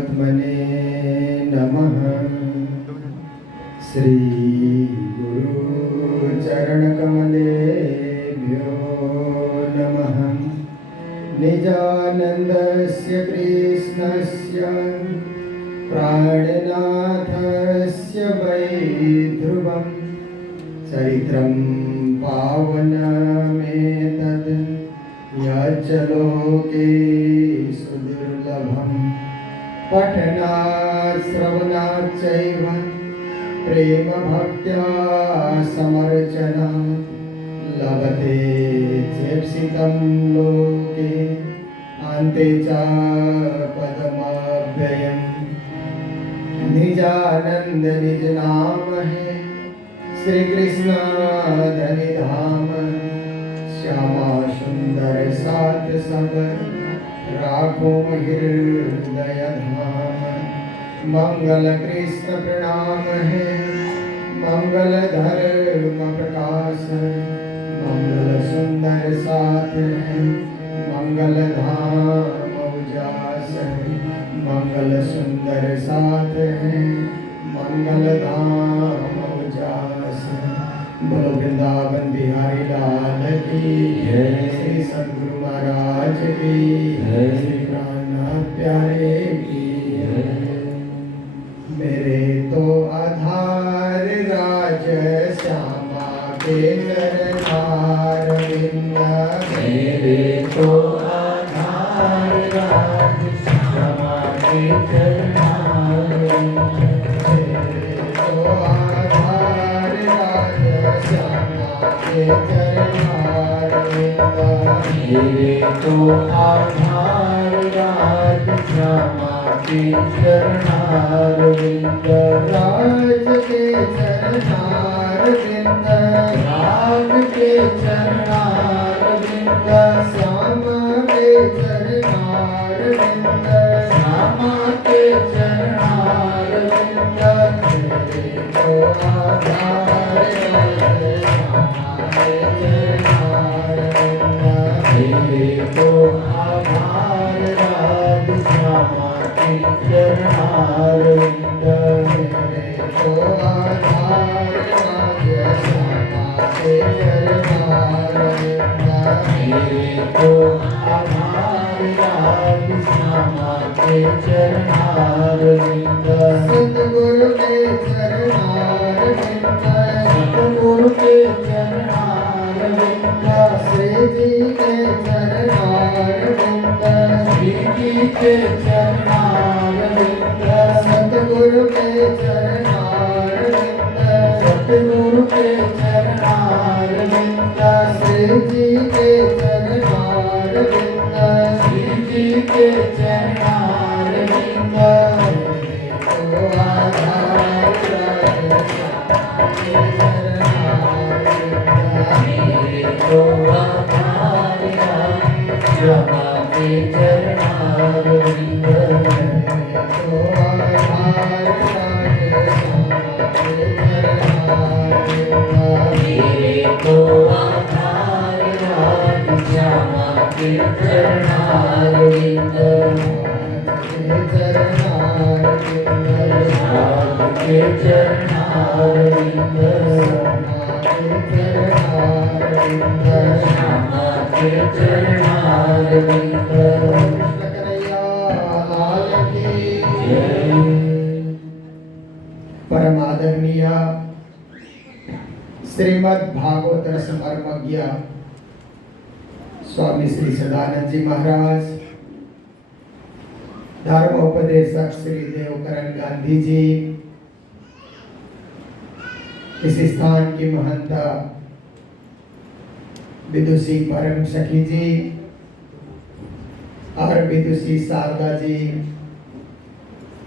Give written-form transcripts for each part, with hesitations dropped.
परमात्मने नमः। श्री गुरु चरण कमलेभ्यो नमः। निजानन्दस्य कृष्णस्य प्राणनाथस्य वै ध्रुवं चरित्रं पावनमेतद् यच्च लोके सुदुर्लभम्। पठनात् श्रवणात् चैव प्रेम भक्त्या समर्चनात् लभते चेप्सितं लोके अन्ते च पदमव्ययम्। निजानन्द निज नाम है श्री कृष्ण धनि धाम। श्यामा सुंदर सात सब राखो हृदय धाम। मंगल कृष्ण प्रणाम है मंगल धर्म प्रकाश। मंगल सुंदर साथ है मंगल धाम उजास है। मंगल सुंदर साथ है मंगल धाम उजास है। बोलो वृंदावन बिहारी लाल की जय। श्री सद्गुरु महाराज की जय। श्री प्राणनाथ प्यारे की जय। मेरे तो आधार राज श्यामा के चरणार विंद। मेरे तो आधार राज श्यामा के चरणार विंद। मेरे तो आधार राज श्यामा के चरणार विंद। मेरे तो आधार राज श्यामा के चरणार विंद। राज के चरणार विंद। राज के चरणार विंद। श्यामा के चरणार विंद। श्यामा के चरणार विंद। मेरे तो आधार राज श्यामा के चरणार विंद। मेरे तो आधार राज श्यामा के चरणार विंद। मेरे तो आधार राज श्यामा के चरणार विंद। मेरे तो आधार राज श्यामा के चरणार विंद। सतगुरु के चरणार विंद। सतगुरु के चरणार विंद। श्री जी के चरणार विंद। श्री जी के चरणार विंद। सतगुरु के चरणार विंद। सतगुरु के चरणार विंद। श्री जी के चरणार विंद। श्री जी के चरणार विंद। मेरे तो आधार राज श्यामा के चरणार विंद। मेरे तो आधार राज श्यामा के चरणार विंद। मेरे तो आधार राज श्यामा के चरणार विंद। मेरे तो आधार राज श्यामा के चरणार विंद। के चरणार विंद। के चरणार विंद। के चरणार विंद। श्यामा के चरणार विंद। कृष्ण कन्हैया लाल की जय। परम आदरणीय श्रीमद् भागवत समर्मज्ञ स्वामी श्री सदानंद जी महाराज, धर्मोपदेशक श्री देवकरण गांधी जी, इस स्थान की महंता विदुषी परम सखी जी और विदुषी शारदा जी,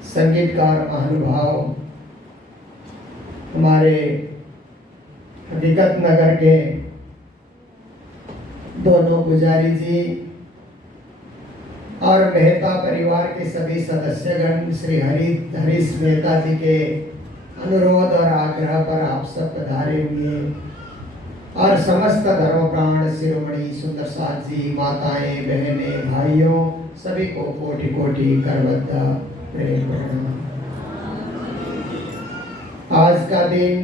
संगीतकार महानुभाव, हमारे विगत नगर के दोनों पुजारी जी और मेहता परिवार के सभी सदस्यगण, श्री हरीश मेहता जी के अनुरोध और आग्रह पर आप सब पधारे हुए और समस्त धर्म प्राण शिरोमणि सुंदर साथ जी, माताएं, बहनें, भाइयों, सभी को कोटि कोटि करवत्ता प्रेम प्रणाम। आज का दिन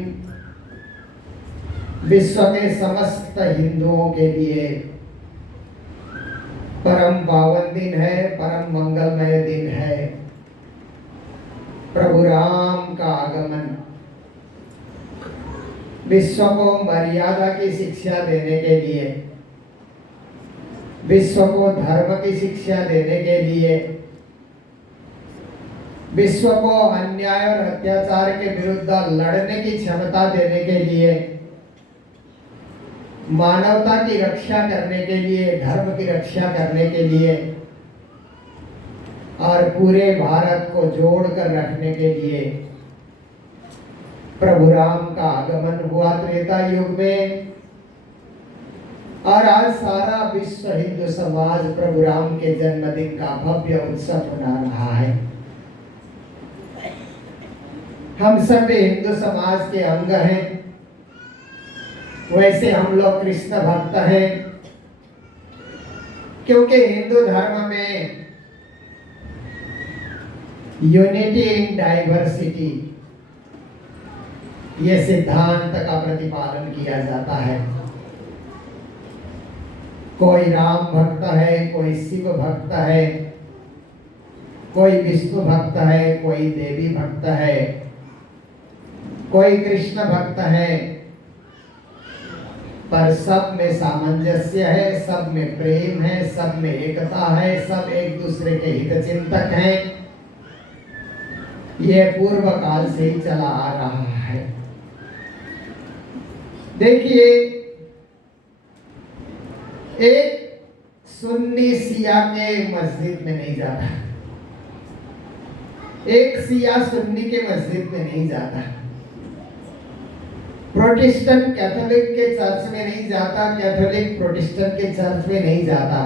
विश्व के समस्त हिंदुओं के लिए परम पावन दिन है, परम मंगलमय दिन है। प्रभु राम का आगमन विश्व को मर्यादा की शिक्षा देने के लिए, विश्व को धर्म की शिक्षा देने के लिए, विश्व को अन्याय और अत्याचार के विरुद्ध लड़ने की क्षमता देने के लिए, मानवता की रक्षा करने के लिए, धर्म की रक्षा करने के लिए और पूरे भारत को जोड़कर रखने के लिए प्रभु राम का आगमन हुआ त्रेता युग में। और आज सारा विश्व हिंदू समाज प्रभु राम के जन्मदिन का भव्य उत्सव मना रहा है। हम सब हिंदू समाज के अंग हैं। वैसे हम लोग कृष्ण भक्त हैं, क्योंकि हिंदू धर्म में यूनिटी इन डाइवर्सिटी ये सिद्धांत का प्रतिपालन किया जाता है। कोई राम भक्त है, कोई शिव भक्त है, कोई विष्णु भक्त है, कोई देवी भक्त है, कोई कृष्ण भक्त है, पर सब में सामंजस्य है, सब में प्रेम है, सब में एकता है, सब एक दूसरे के हित चिंतक हैं। यह पूर्व काल से ही चला आ रहा है। देखिए, एक सुन्नी शिया के मस्जिद में नहीं जाता, एक शिया सुन्नी के मस्जिद में नहीं जाता, प्रोटेस्टेंट कैथोलिक के चर्च में नहीं जाता, कैथोलिक प्रोटेस्टेंट के चर्च में नहीं जाता,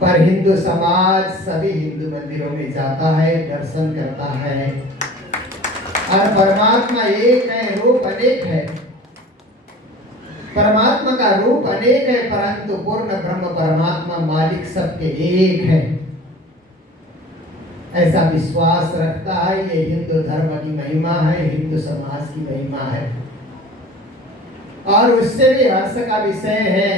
पर हिंदू समाज सभी हिंदू मंदिरों में जाता है, दर्शन करता है। और परमात्मा एक है, रूप अनेक है। परमात्मा का रूप अनेक है, परंतु पूर्ण ब्रह्म परमात्मा मालिक सबके एक है, ऐसा विश्वास रखता है। ये हिंदू धर्म की महिमा है, हिंदू समाज की महिमा है। और उससे भी हर्ष का विषय है,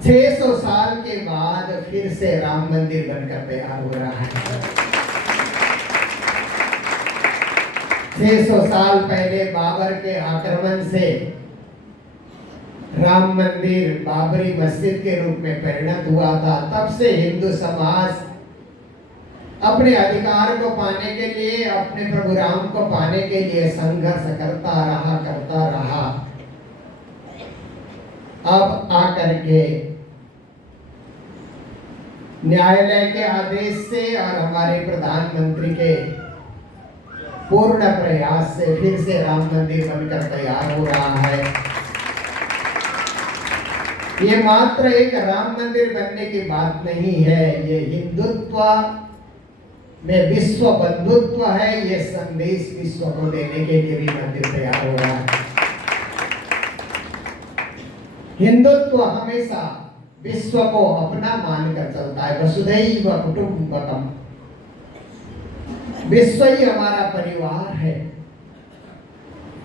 600 साल के बाद फिर से राम मंदिर बनकर तैयार हो रहा है। 600 साल पहले बाबर के आक्रमण से राम मंदिर बाबरी मस्जिद के रूप में परिणत हुआ था। तब से हिंदू समाज अपने अधिकार को पाने के लिए, अपने प्रभु राम को पाने के लिए संघर्ष करता रहा। अब आकर के न्यायालय के आदेश से और हमारे प्रधानमंत्री के पूर्ण प्रयास से फिर से राम मंदिर बनकर तैयार हो रहा है। ये मात्र एक राम मंदिर बनने की बात नहीं है, ये हिंदुत्व में विश्व बंधुत्व है। ये संदेश विश्व को देने के लिए भी मंदिर तैयार हो रहा है। हिंदुत्व हमेशा विश्व को अपना मानकर चलता है। वसुधैव कुटुंबकम, विश्व ही हमारा परिवार है।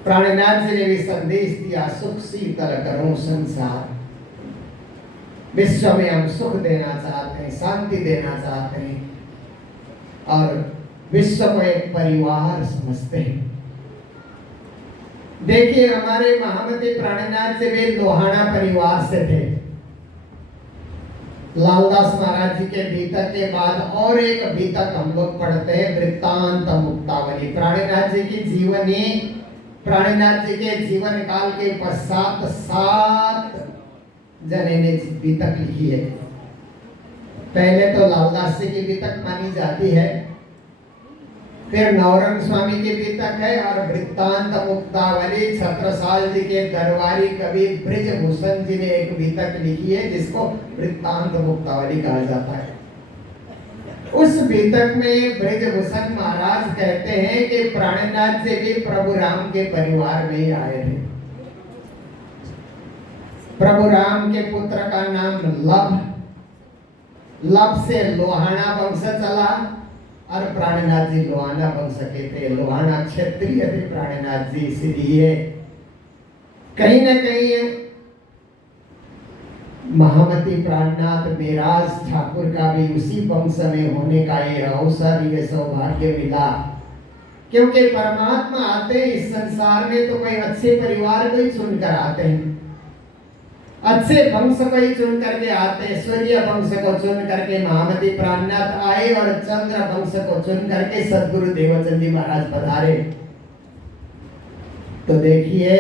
प्राणनाथ जी ने भी संदेश दिया, सुख शीतल करो संसार। विश्व में हम सुख देना चाहते हैं, शांति देना चाहते हैं और विश्व को एक परिवार समझते हैं। देखिए, हमारे महामती प्राणनाथ जी भी लोहाना परिवार से थे। लालदास महाराज जी के बीतक के बाद और एक बीतक हम लोग पढ़ते हैं, वृत्तांत मुक्तावली। प्राणनाथ जी की जीवनी, प्राणनाथ जी के जीवन काल के पश्चात 7 जने ने बीतक लिखी है। पहले तो लालदास जी की बीतक मानी जाती है, फिर नवरंग स्वामी की बीतक है और वृत्तांत मुक्तावली छत्रसाल जी के दरबारी कवि ब्रिजभूषण जी ने एक बीतक लिखी है, जिसको वृत्तांत मुक्तावली कहा जाता है। उस बीतक में ब्रिजभूषण महाराज कहते हैं कि प्राणनाथ जी भी प्रभु राम के परिवार में ही आए थे। प्रभु राम के पुत्र का नाम लभ, लब से लोहाना वंश चला और प्राणनाथ जी लोहाना वंश के थे। लोहाना क्षत्रिय थे प्राणनाथ जी, इसलिए कहीं न कहीं महामती प्राणनाथ मेराज ठाकुर का भी उसी वंश में होने का ये अवसर, ये सौभाग्य मिला। क्योंकि परमात्मा आते हैं इस संसार में तो कोई अच्छे परिवार को ही चुनकर आते हैं, अच्छे वंश को ही चुन करके आते हैं। सूर्य वंश को चुन करके महामती प्राणनाथ आए और चंद्र वंश को चुन करके सदगुरु देवचंद जी महाराज पधारे। तो देखिए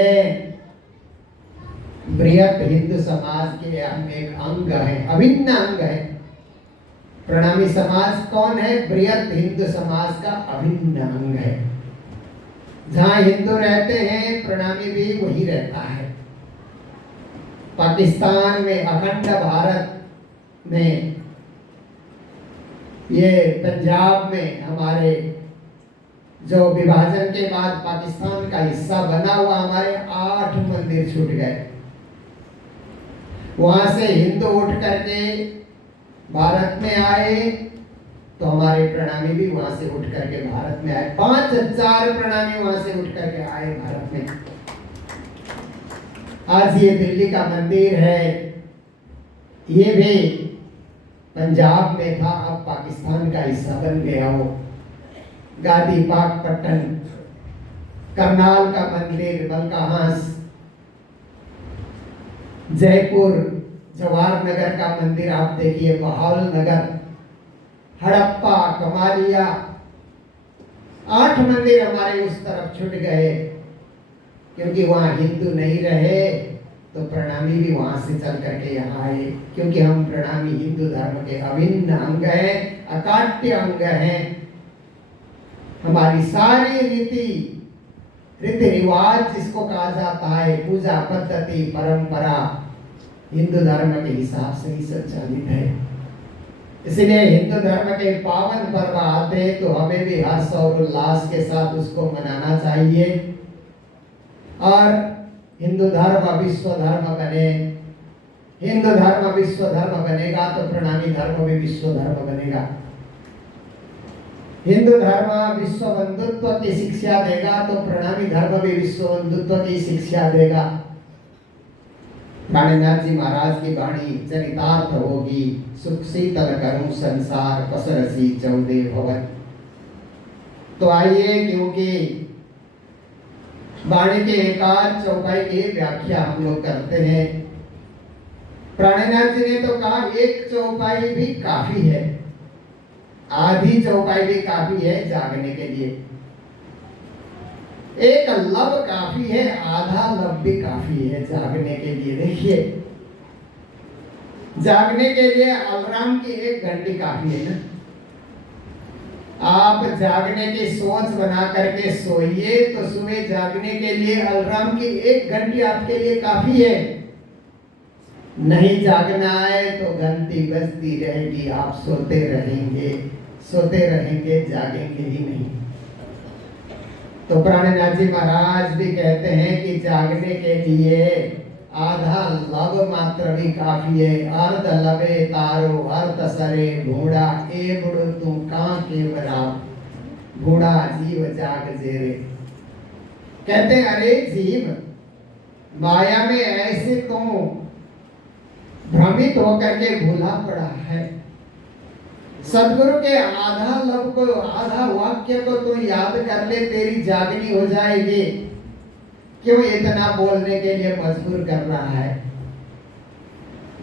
बृहत हिंदू समाज के हम एक अंग है, अभिन्न अंग है। प्रणामी समाज कौन है? बृहत हिंदू समाज का अभिन्न अंग है। जहां हिंदू रहते हैं प्रणामी भी वही रहता है। पाकिस्तान में, अखंड भारत में, ये पंजाब में हमारे जो विभाजन के बाद पाकिस्तान का हिस्सा बना हुआ, हमारे 8 मंदिर छूट गए। वहां से हिंदू उठ करके भारत में आए तो हमारे प्रणामी भी वहां से उठ करके भारत में आए। 5000 प्रणामी वहां से उठ करके आए भारत में। आज ये दिल्ली का मंदिर है, ये भी पंजाब में था, अब पाकिस्तान का हिस्सा बन गया। वो गादी पाकपट्टन, करनाल का मंदिर, बलकाहांस, जयपुर जवाहर नगर का मंदिर आप देखिए, बहाल नगर, हड़प्पा, कमालिया, 8 मंदिर हमारे उस तरफ छूट गए। क्योंकि वहां हिंदू नहीं रहे तो प्रणामी भी वहां से चल करके यहाँ आए। क्योंकि हम प्रणामी हिंदू धर्म के अभिन्न अंग हैं, अकाट्य अंग हैं। हमारी सारी रीति रिवाज जिसको कहा जाता है, पूजा पद्धति, परंपरा, हिंदू धर्म के हिसाब से ही संचालित है। इसलिए हिंदू धर्म के पावन पर्व आते तो हमें भी हर्ष और उल्लास के साथ उसको मनाना चाहिए। और हिंदू धर्म विश्व धर्म बने। हिंदू धर्म विश्व धर्म बनेगा तो प्रणामी धर्म भी विश्व धर्म बनेगा। हिंदू धर्म विश्व बंधुत्व की शिक्षा देगा तो प्रणामी धर्म भी विश्व बंधुत्व की शिक्षा देगा। प्राणनाथ जी महाराज की वाणी चरितार्थ होगी, सुख शीतल करूं संसार पसरसी 14 भवन। तो आइए, क्योंकि वाणी के एकाध चौपाई की व्याख्या हम लोग करते हैं। प्राणनाथ जी ने तो कहा एक चौपाई भी काफी है, आधी चौपाई भी काफी है जागने के लिए। एक लब काफी है, आधा लब भी काफी है जागने के लिए। देखिए, जागने के लिए अलार्म की 1 घंटी काफी है ना। आप जागने की सोच बना करके सोइए तो सुबह जागने के लिए अलार्म की 1 घंटी आपके लिए काफी है। नहीं जागना है तो घंटी बजती रहेगी, आप सोते रहेंगे, जागेंगे ही नहीं। तो प्राणनाथ जी महाराज भी कहते हैं कि जागने के लिए आधा लब मात्र भी काफी है। अर्ध लबे तारो अर्ध सरे घोड़ा, ए बुढ़ो तू कां के बरा घोड़ा जीव जाग जेरे। कहते हैं अरे जीव, माया में ऐसे तो भ्रमित होकर के भूला पड़ा है। सदगुरु के आधा लब को, आधा वाक्य को तो याद कर ले, तेरी जागनी हो जाएगी। क्यों इतना बोलने के लिए मजबूर कर रहा है?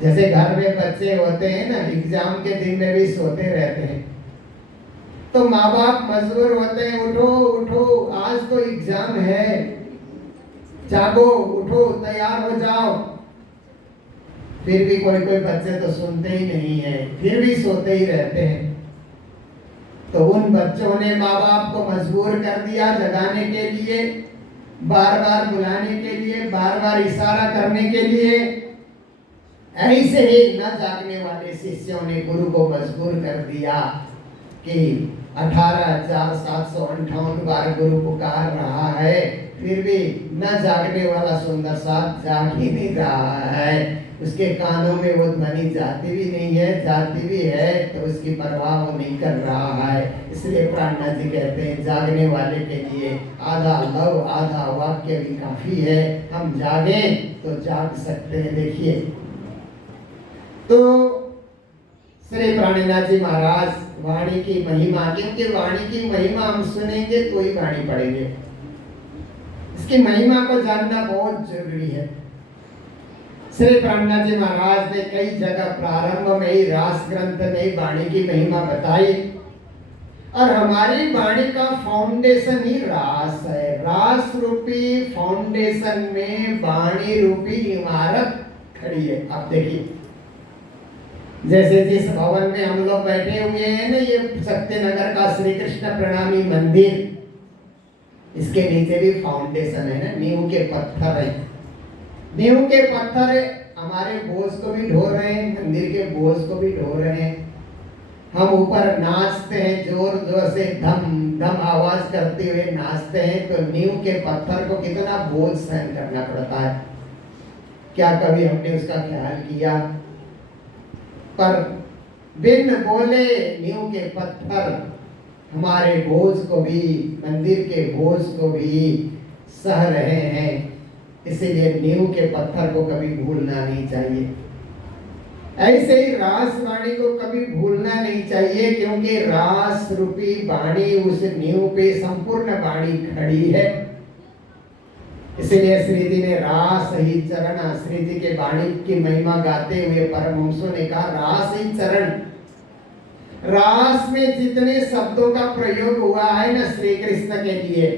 जैसे घर में बच्चे होते हैं ना, एग्जाम के दिन में भी सोते रहते हैं, तो माँ बाप मजबूर होते हैं, उठो उठो आज तो एग्जाम है, जागो, उठो, तैयार हो जाओ। फिर भी कोई कोई बच्चे तो सुनते ही नहीं है, फिर भी सोते ही रहते हैं। तो उन बच्चों ने माँ बाप को मजबूर कर दिया जगाने के लिए, बार बार बुलाने के लिए, बार बार इशारा करने के लिए। ऐसे ही न जागने वाले शिष्यों ने गुरु को मजबूर कर दिया कि 18,758 बार गुरु पुकार रहा है, फिर भी न जागने वाला सुंदर साथ जाग ही नहीं रहा है। उसके कानों में वो ध्वनि जाती भी नहीं है, जाती भी है तो उसकी परवाह वो नहीं कर रहा है। इसलिए प्राणनाथ जी कहते हैं जागने वाले के लिए आधा लव आधा वाक्य भी काफी है। हम जागे तो जाग सकते हैं। देखिए तो श्री प्राणनाथ जी महाराज वाणी की महिमा, क्योंकि वाणी की महिमा हम सुनेंगे तो ही वाणी पढ़ेंगे, इसकी महिमा को जानना बहुत जरूरी है। श्री प्राणनाथ जी महाराज ने कई जगह प्रारंभ में ही रास ग्रंथ में वाणी की महिमा बताई, और हमारी वाणी का फाउंडेशन ही रास है। रास रूपी फाउंडेशन में वाणी रूपी इमारत खड़ी है। आप देखिए जैसे जिस भवन में हम लोग बैठे हुए हैं ना, ये सत्यनगर का श्री कृष्ण प्रणामी मंदिर, इसके नीचे भी फाउंडेशन है ना, नींव के पत्थर है। नींव के पत्थर हमारे बोझ को भी ढो रहे हैं, मंदिर के बोझ को भी ढो रहे हैं। हम ऊपर नाचते हैं, जोर जोर से धम धम आवाज करते हुए नाचते हैं, तो नींव के पत्थर को कितना बोझ सहन करना पड़ता है। क्या कभी हमने उसका ख्याल किया? पर बिन बोले नींव के पत्थर हमारे बोझ को भी, मंदिर के बोझ को भी सह रहे हैं। इसीलिए नींव के पत्थर को कभी भूलना नहीं चाहिए। ऐसे ही रास वाणी को कभी भूलना नहीं चाहिए, क्योंकि रास रूपी वाणी उस नींव पे संपूर्ण वाणी खड़ी है। इसलिए श्री जी ने रास ही चरण, श्री जी के वाणी की महिमा गाते हुए परमहंसों ने कहा रास ही चरण। रास में जितने शब्दों का प्रयोग हुआ है ना श्री कृष्ण के लिए,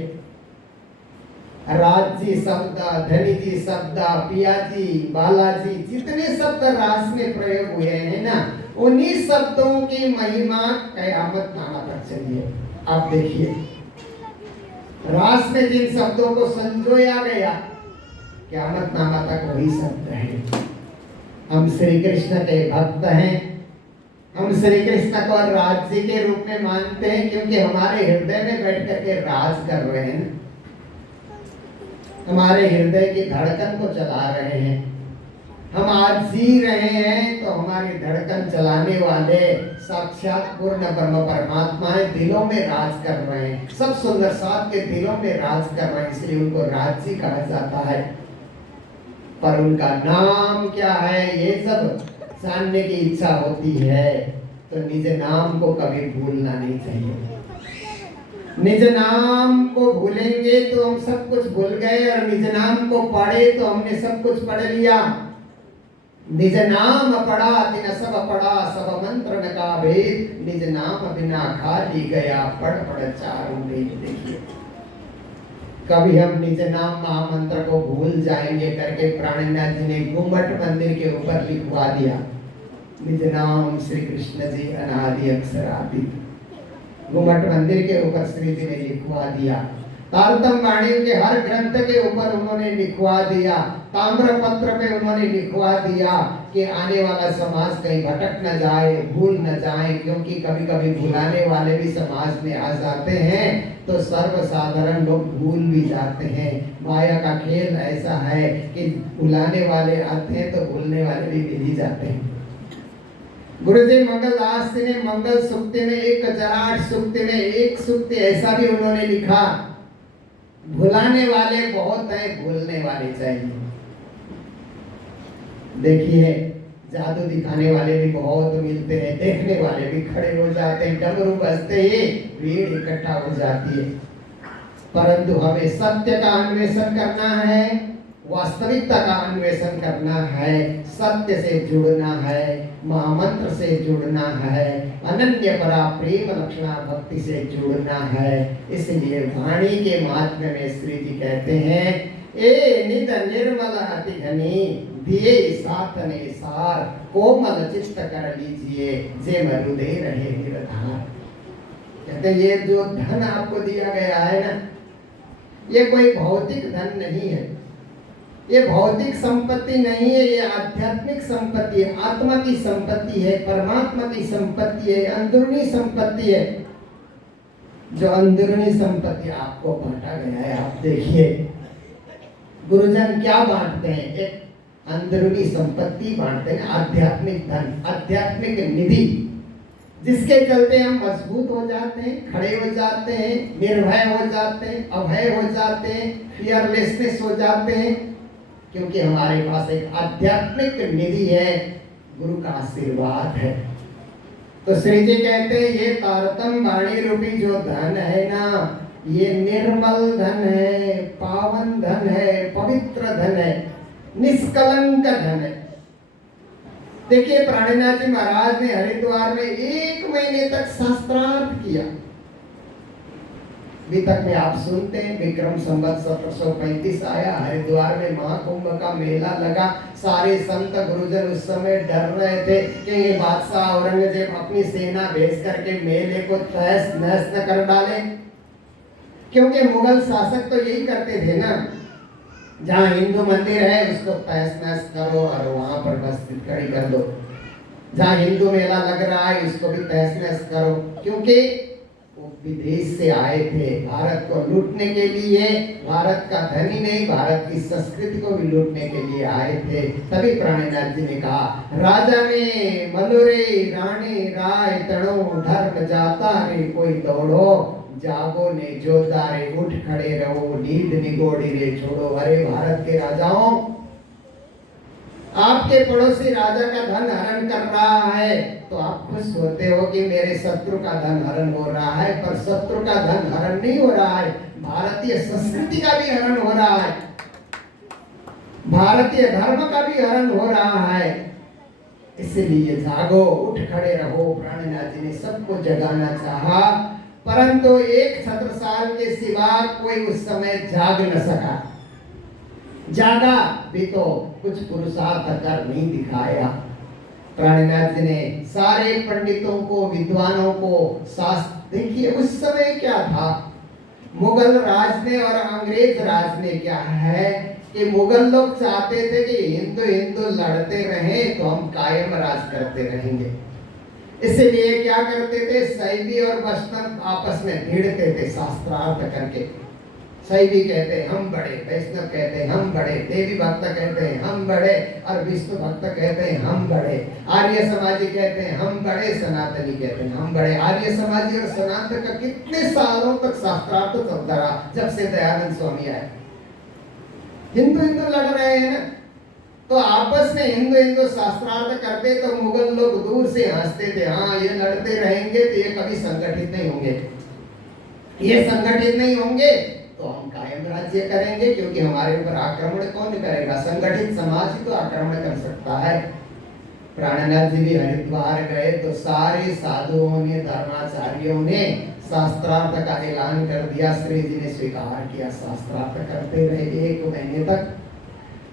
राजी शब्द, धनी जी शब्द, पिया जी, बालाजी, जितने शब्द रास में प्रयोग हुए हैं ना, उन्हीं शब्दों की महिमा कयामत नामा तक चली है। आप देखिए रास में जिन शब्दों को संजोया गया, कयामत नामा तक वही शब्द है। हम श्री कृष्ण के भक्त हैं, हम श्री कृष्ण को राज्य के रूप में मानते हैं, क्योंकि हमारे हृदय में बैठ करके राज कर रहे हैं, हमारे हृदय की धड़कन को चला रहे हैं। हम आज जी रहे हैं तो हमारी धड़कन चलाने वाले साक्षात पूर्ण ब्रह्म परमात्मा है, दिलों में राज कर रहे हैं। सब सुंदर साथ के दिलों में राज कर रहे हैं, इसलिए उनको राजी कहा जाता है। पर उनका नाम क्या है ये सब जानने की इच्छा होती है, तो निज नाम को कभी भूलना नहीं चाहिए। निज नाम को भूलेंगे तो हम सब कुछ भूल गए, और निज नाम को पढ़े तो हमने सब कुछ पढ़ लिया। निज नाम पढ़ा तिन सब पढ़ा, सब मंत्र न का भेद, निज नाम बिना खाली गया, पढ़ पढ़ चारों वेद। देखिए कभी हम निज नाम महामंत्र को भूल जाएंगे करके प्राणनाथ जी ने गुम्बट मंदिर के ऊपर लिखवा दिया, निज नाम श्री कृष्ण जी अनादि अक्षरादि। गुम्बट मंदिर के ऊपर श्री जी ने लिखवा दिया। तारतम वाणी के हर ग्रंथ के ऊपर उन्होंने लिखवा दिया, ताम्र पत्र पे उन्होंने लिखवा दिया कि आने वाला समाज कहीं भटक न जाए, भूल न जाए, क्योंकि कभी कभी भुलाने वाले भी समाज में आ जाते हैं, तो सर्वसाधारण लोग भूल भी जाते हैं। माया का खेल ऐसा है कि भुलाने वाले आते हैं तो भूलने वाले भी मिल ही जाते हैं। गुरुजी मंगलदास जी ने मंगल सूक्ति में 1008 सूक्ति में एक सूक्ति ऐसा भी उन्होंने लिखा, भुलाने वाले बहुत हैं, भूलने वाले चाहिए। देखिए जादू दिखाने वाले भी बहुत मिलते हैं, देखने वाले भी खड़े हो जाते हैं, डमरू बजते ही भीड़ इकट्ठा हो जाती है। परंतु हमें सत्य का अन्वेषण करना है, वास्तविकता का अन्वेषण करना है, सत्य से जुड़ना है, महामंत्र से जुड़ना है, अनन्य परा प्रेम लक्षणा भक्ति से जुड़ना है। इसलिए वाणी के माध्यम में श्री जी कहते हैं, ए निद निर्मल अति घनी, दिए साथने सार, कोमल चित्त कर लीजिए, जे मरुदे रहे निरधार। कहते हैं ये जो धन आपको दिया गया है ना, ये कोई भौतिक धन नहीं है, ये भौतिक संपत्ति नहीं है, ये आध्यात्मिक संपत्ति है, आत्मा की संपत्ति है, परमात्मा की संपत्ति है, अंदरूनी संपत्ति है। जो अंदरूनी संपत्ति आपको बांटा गया है, आप देखिए गुरुजन क्या बांटते हैं। एक अंदरूनी संपत्ति बांटते हैं, आध्यात्मिक धन, आध्यात्मिक निधि, जिसके चलते हम मजबूत हो जाते हैं, खड़े हो जाते हैं, निर्भय हो जाते हैं, अभय हो जाते हैं, फियरलेसनेस हो जाते हैं, क्योंकि हमारे पास एक आध्यात्मिक निधि है, गुरु का आशीर्वाद है। तो श्री जी कहते हैं ये तारतम वाणी रूपी जो धन है ना, ये निर्मल धन है, पावन धन है, पवित्र धन है, निष्कलंक धन है। देखिए प्राणनाथ जी महाराज ने हरिद्वार में 1 महीने तक शास्त्रार्थ किया। अभी तक में आप सुनते हैं विक्रम संवत 1735 आया, हरिद्वार में महाकुंभ का मेला लगा, सारे संत गुरुजन उस समय डर रहे थे कि ये बादशाह औरंगजेब अपनी सेना भेज करके मेले को तहस नहस न कर डाले, क्योंकि मुगल शासक तो यही करते थे ना, जहाँ हिंदू मंदिर है उसको तहस नहस करो और वहां पर मस्जिद खड़ी कर दो, जहाँ हिंदू मेला लग रहा है उसको भी तहस नहस करो, क्योंकि वो विदेश से आए थे भारत को लूटने के लिए, भारत का धन ही नहीं भारत की संस्कृति को भी लूटने के लिए आए थे। तभी प्राणनाथ जी ने कहा राजा में मलुरे रानी राय तणो धर्म जाता रे कोई दौड़ो, जागो ने जोधा रे उठ खड़े रहो, नींद निगोड़ी रे छोड़ो। अरे भारत के राजाओं, आपके पड़ोसी राजा का धन हरण कर रहा है तो आप खुश होते हो कि मेरे शत्रु का धन हरण हो रहा है, पर शत्रु का धन हरण नहीं हो रहा है, भारतीय संस्कृति का भी हरण हो रहा है, भारतीय धर्म का भी हरण हो रहा है। इसलिए जागो, उठ खड़े रहो। प्राणनाथ जी ने सबको जगाना चाहा, परंतु एक छत्रसाल के सिवा कोई उस समय जाग न सका। जागा भी तो कुछ पुरुषार्थ कर नहीं दिखाया। प्राणनाथ जी ने सारे पंडितों को, विद्वानों को शास्त्र, देखिए उस समय क्या था, मुगल राज ने और अंग्रेज राज ने क्या है कि मुगल लोग चाहते थे कि हिंदू हिंदू लड़ते रहें तो हम कायम राज करते रहेंगे। इसलिए क्या करते थे, शैवी और वैष्णव आपस में भिड़ते थे शास्त्रार्थ करके। शैवी कहते हैं हम बड़े, वैष्णव कहते हैं हम बड़े, देवी भक्त कहते हैं हम बड़े, और विष्णु भक्त कहते हैं हम बड़े, आर्य समाजी कहते हैं हम बड़े, सनातनी कहते हैं हम बड़े। आर्य समाजी और सनातन का कितने सालों तक शास्त्रार्थ चलता रहा, जब से दयानंद स्वामी आए। हिंदू हिंदू लड़ रहे हैं ना, तो आपस में हिंदू हिंदू शास्त्रार्थ करते तो मुगल लोग दूर से हंसते थे, हाँ ये लड़ते रहेंगे तो ये कभी संगठित नहीं होंगे, ये संगठित नहीं होंगे तो हम कायम राज्य करेंगे, क्योंकि हमारे ऊपर आक्रमण कौन करेगा, संगठित समाज ही तो आक्रमण कर सकता है। प्राणनाथ जी भी हरिद्वार गए तो सारे साधुओं ने, धर्माचार्यों ने शास्त्रार्थ का ऐलान कर दिया। श्री जी ने स्वीकार किया, शास्त्रार्थ करते रहे 1 महीने तक।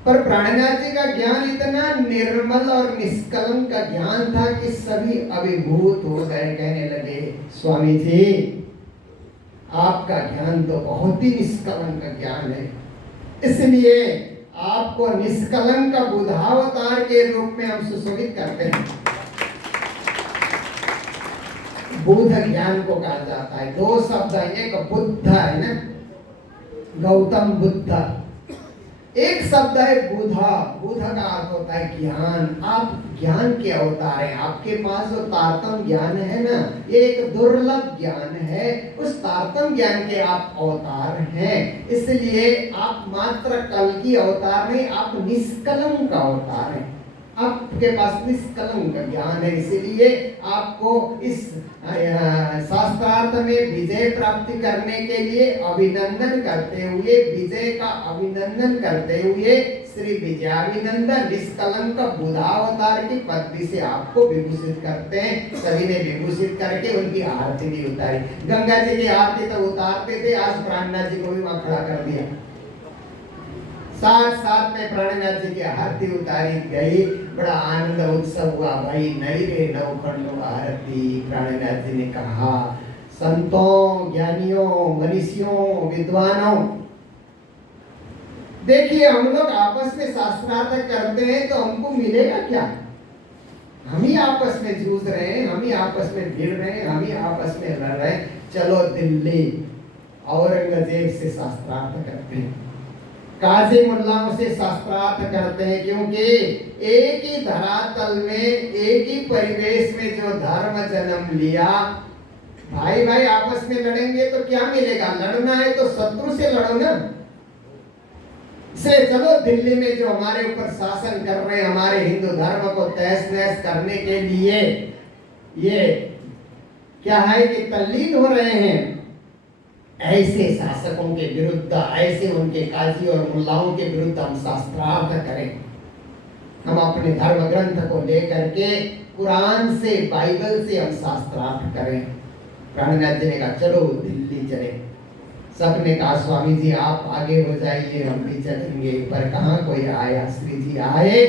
पर प्राणनाथ जी का ज्ञान इतना निर्मल और निष्कलंक का ज्ञान था कि सभी अभिभूत हो गए, कहने लगे स्वामी जी आपका ज्ञान तो बहुत ही निष्कलंक ज्ञान है, इसलिए आपको निष्कलंक बुधावतार के रूप में हम सुशोभित करते हैं। बुध ज्ञान को कहा जाता है, 2 शब्द है, एक बुद्ध है ना, गौतम बुद्ध, एक शब्द है बुधा। बुध का अर्थ होता है ज्ञान। आप ज्ञान के अवतार हैं, आपके पास जो तारतम ज्ञान है ना, ये एक दुर्लभ ज्ञान है, उस तारतम ज्ञान के आप अवतार हैं। इसलिए आप मात्र कल की अवतार नहीं, आप निष्कलंक अवतार हैं। आपके पास निष्कलंक ज्ञान है, इसीलिए आपको इस शास्त्रार्थ में विजय प्राप्ति करने के लिए अभिनंदन करते हुए, विजय का अभिनंदन करते हुए श्री विजयाभिनंदन निष्कलंक बुधावतार की पदवी से आपको विभूषित करते हैं। सभी ने विभूषित करके उनकी आरती भी उतारी। गंगा जी की आरती तो उतारते थे, आज प्राणनाथ जी को भी वहां खड़ा कर दिया। साथ साथ में प्राणनाथ जी की आरती उतारी गई, बड़ा आनंद उत्सव हुआ। भाई नई रे नवखंडो आरती। प्राणनाथ जी ने कहा संतों, ज्ञानियों, मनीषियों, विद्वानों, देखिए हम लोग आपस में शास्त्रार्थ करते हैं तो हमको मिलेगा क्या? हम ही आपस में जूझ रहे हैं, हम ही आपस में भिड़ रहे हैं, हम ही आपस में लड़ रहे हैं। चलो दिल्ली औरंगजेब से शास्त्रार्थ करते हैं। काजी मुल्लाओं से शास्त्रार्थ करते हैं, क्योंकि एक ही धरातल में, एक ही परिवेश में जो धर्म जन्म लिया, भाई भाई आपस में लड़ेंगे तो क्या मिलेगा? लड़ना है तो शत्रु से लड़ो ना। से चलो दिल्ली में जो हमारे ऊपर शासन कर रहे हैं, हमारे हिंदू धर्म को तहस नहस करने के लिए, ये क्या है कि तल्लीन हो रहे हैं, ऐसे शासकों के विरुद्ध, ऐसे उनके काजी और मुल्लाओं के विरुद्ध हम शास्त्रार्थ करें। हम अपने धर्म ग्रंथ को लेकर के कुरान से, बाइबल से हम शास्त्रार्थ करें। प्राणनाथ जी ने कहा चलो दिल्ली चले। सबने कहा स्वामी जी आप आगे हो जाइए, हम भी चलेंगे। पर कहाँ कोई आया? श्री जी आए।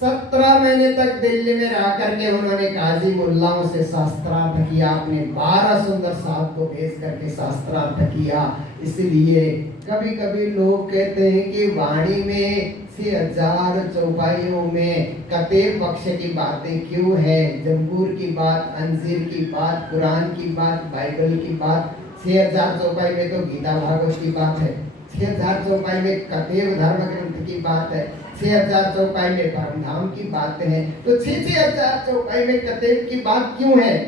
17 महीने तक दिल्ली में रह करके उन्होंने काजी मुल्लाओं से शास्त्रार्थ किया। आपने 12 सुंदर साहब को भेज करके शास्त्रार्थ किया। इसलिए कभी कभी लोग कहते हैं कि वाणी में 6000 चौपाइयों में कते पक्ष की बातें क्यों है? जंबूर की बात, अंजीर की बात, कुरान की बात, बाइबल की बात। 6000 चौपाई में तो गीता भागवत की बात है, 6000 चौपाई में कतेव धर्म ग्रंथ की बात है, 6000 चौपाई में परम धाम की बातें हैं। तो 6000 चौपाई में कतेव की बात क्यों है?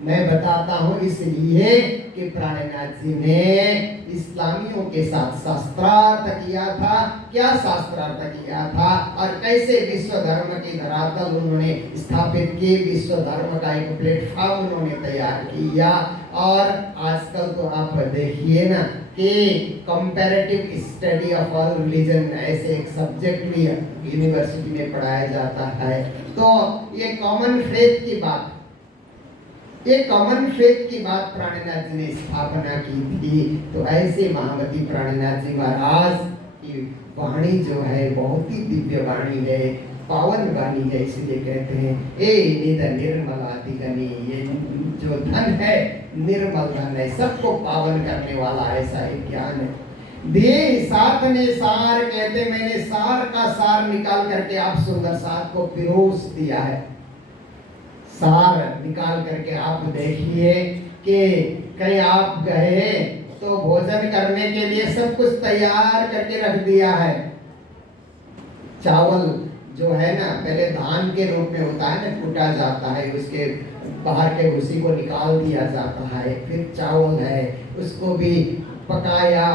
मैं बताता हूँ, इसलिए कि प्राणनाथ जी ने इस्लामियों के साथ शास्त्रार्थ किया था। क्या शास्त्रार्थ किया था और कैसे विश्व धर्म की धरातल उन्होंने स्थापित की, विश्व धर्म का एक प्लेटफॉर्म उन्होंने तैयार किया। और आजकल तो आप देखिए ना कि comparative study of all religion ऐसे एक सब्जेक्ट भी यूनिवर्सिटी में पढ़ाया जाता है। तो ये कॉमन फेथ की बात, ये कॉमन फेथ की बात प्राणनाथ जी ने स्थापना की थी। तो ऐसे महामती प्राणनाथ जी महाराज की वाणी जो है बहुत ही दिव्य वाणी है, पावन वाणी है। इसलिए कहते हैं ए निध निर्मलाधिगनी, ये जो धन है निर्मल धन है, सबको पावन करने वाला ऐसा एक ज्ञान है। दे साथ ने सार, कहते मैंने सार का सार निकाल करके आप सुंदर साथ को पिरोस दिया है। सार निकाल करके आप देखिए कि कहीं आप गए तो भोजन करने के लिए सब कुछ तैयार करके रख दिया है। चावल जो है ना, पहले धान के रूप में होता है ना, कूटा जाता है, उसके बाहर के भूसी को निकाल दिया जाता है। फिर चावल है, उसको भी पकाया,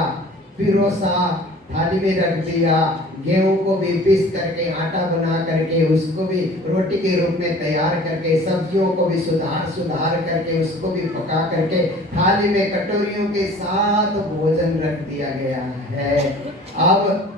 पिरोसा, थाली में रख दिया। गेहूं को भी पीस करके आटा बना करके उसको भी रोटी के रूप में तैयार करके, सब्जियों को भी सुधार करके उसको भी पका करके थाली में कटोरियों के साथ भोजन रख दिया गया है। अब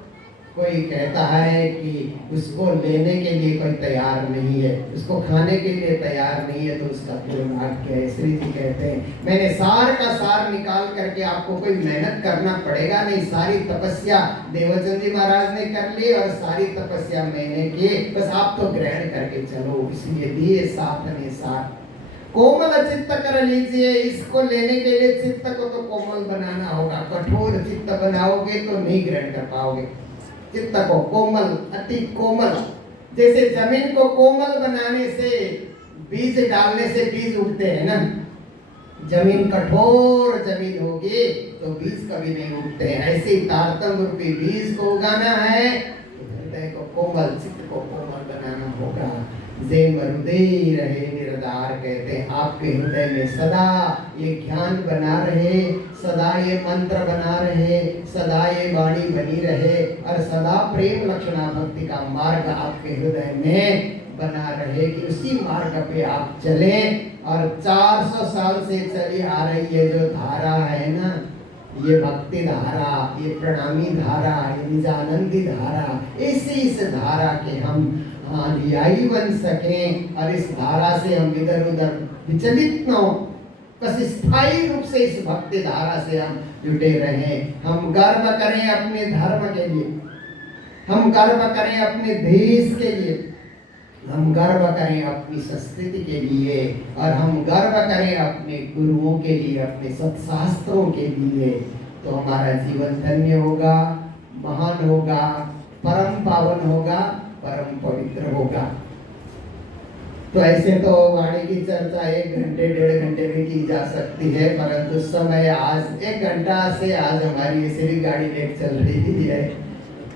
कोई कहता है कि उसको लेने के लिए कोई तैयार नहीं है, उसको खाने के लिए तैयार नहीं है, तो उसका दुर्भाग्य है। श्री जी कहते हैं मैंने सार का सार निकाल करके, आपको कोई मेहनत करना पड़ेगा नहीं। सारी तपस्या देवचंद जी महाराज ने कर ली और सारी तपस्या मैंने की, बस आप तो ग्रहण करके चलो। इसलिए दिए साथ ने साथ कोमल चित्त कर लीजिए। इसको लेने के लिए चित्त को तो कोमल बनाना होगा, कठोर चित्त बनाओगे तो नहीं ग्रहण कर पाओगे। चित्त को कोमल, अति कोमल, जैसे जमीन को कोमल बनाने से, बीज डालने से बीज उगते हैं ना। जमीन कठोर जमीन होगी तो बीज कभी नहीं उगते हैं। ऐसे ही तारतम्य रूपी बीज को उगाना है तो हृदय को कोमल, चित्त को कोमल बनाना होगा। जे मरुदे रहे निरदार, कहते हैं आपके हृदय में सदा ये ज्ञान बना रहे, सदा ये मंत्र बना रहे, सदा ये वाणी बनी रहे और सदा प्रेम लक्षणा भक्ति का मार्ग आपके हृदय में बना रहे कि उसी मार्ग पे आप चलें। और 400 साल से चली आ रही है जो धारा है ना, ये भक्ति धारा, ये प्रणामी धारा, ये निजानंदी धारा, इस धारा के हम अनुयायी बन सकें और इस धारा से हम इधर उधर विचलित न हो, बस स्थायी रूप से इस भक्ति धारा से हम जुटे रहें। हम गर्व करें अपने धर्म के लिए, हम गर्व करें अपने देश के लिए, हम गर्व करें अपनी संस्कृति के लिए और हम गर्व करें अपने गुरुओं के लिए, अपने सत्शास्त्रों के लिए। तो हमारा जीवन धन्य होगा, महान होगा, परम पावन होगा, परम पवित्र होगा। तो ऐसे तो वाणी की चर्चा 1 घंटे 1.5 घंटे में की जा सकती है, परंतु समय आज 1 घंटा से आज हमारी ऐसी गाड़ी लेके चल रही है।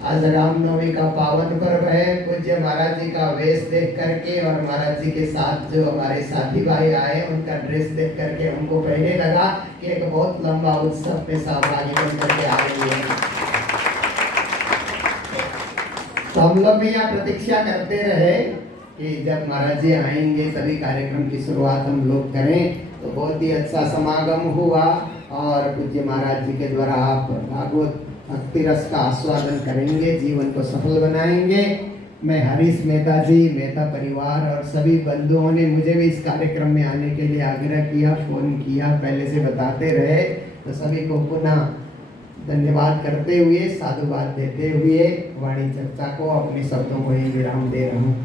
आज रामनवमी का पावन पर्व है। पूज्य महाराज जी का वेश देख करके और महाराज जी के साथ जो हमारे साथी भाई आए उनका ड्रेस देख करके हमको पहले लगा कि एक बहुत लंबा उत्सव में सहभागी बन करके आ रही है। तो हम लोग भी यहाँ प्रतीक्षा करते रहे कि जब महाराज जी आएंगे तभी कार्यक्रम की शुरुआत हम लोग करें। तो बहुत ही अच्छा समागम हुआ और पूज्य महाराज जी के द्वारा आप भागवत भक्ति रस का आस्वादन करेंगे, जीवन को सफल बनाएंगे। मैं हरीश मेहता जी, मेहता परिवार और सभी बंधुओं ने मुझे भी इस कार्यक्रम में आने के लिए आग्रह किया, फोन किया, पहले से बताते रहे। तो सभी को पुनः धन्यवाद करते हुए, साधुवाद देते हुए वाणी चर्चा को अपने शब्दों को ही विराम दे रहा हूँ।